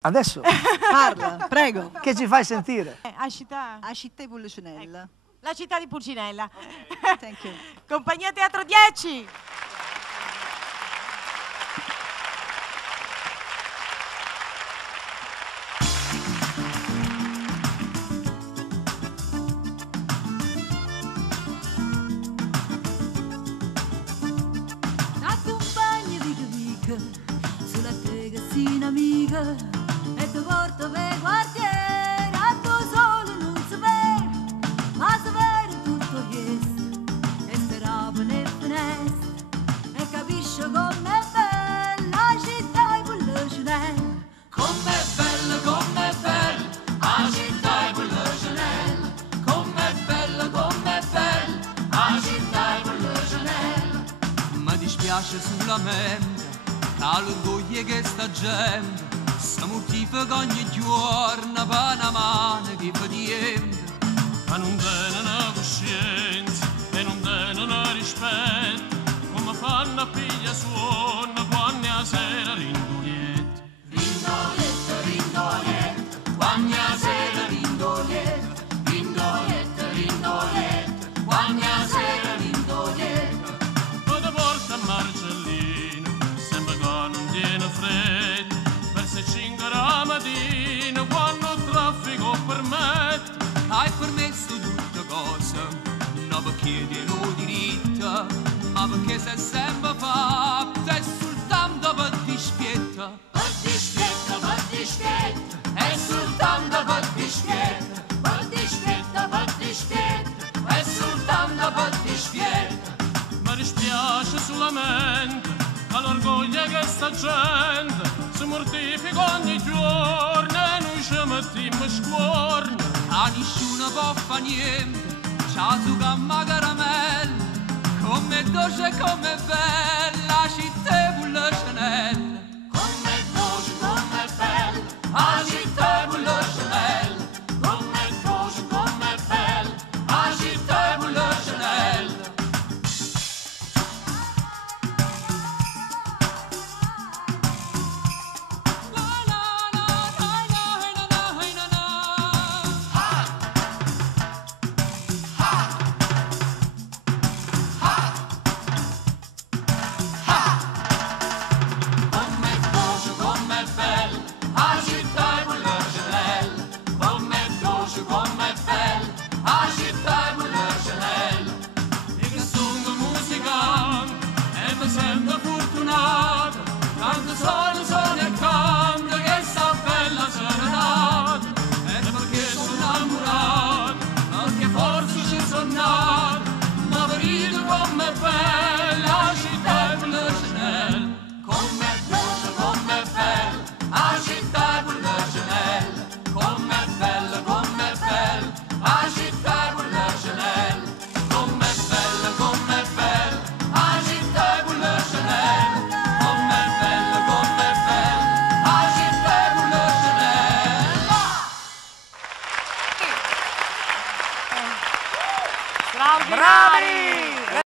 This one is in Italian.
Adesso? Parla, prego. Che ci fai sentire? A città. A città di Pulcinella. Ecco. La città di Pulcinella. Thank you. Compagnia Teatro 10. T'accompagno vica sulla tegassina amica e ti porto per quartiere a tuo sole non sapere, ma sapere tutto questo e speravo nel finestre e capisci com'è bella la città di Pulcinella. Com'è bella la città di Pulcinella. Com'è bella la città di Pulcinella. Mi dispiace solamente che l'orgoglio che sta gente si mortifica ogni giorno per una mano che fa niente. Ma non tene una coscienza e non tene un rispetto, come fanno a piglia suono quando a sera rindolietto. Rindolietto, rindolietto, quando a sera rindolietto. Rindolietto, rindolietto, quando a sera rindolietto. Poi ti porta a Marcellino, sembra che non tiene freddo, verso 5 la mattina quando il traffico permette. Hai permesso tutte cose, non perché tieni diritto, ma perché sei sempre fatta e soltanto per dispietta. Per dispietta, per dispietta, è soltanto per dispietta. Per dispietta, per dispietta, è soltanto per dispietta. Mi dispiace solamente all'orgoglio che sta gente si mortifica ogni giorno e noi ci mettiamo scuorno. A nessuno può fa niente, c'ha su gamma caramella, come dolce e come bella.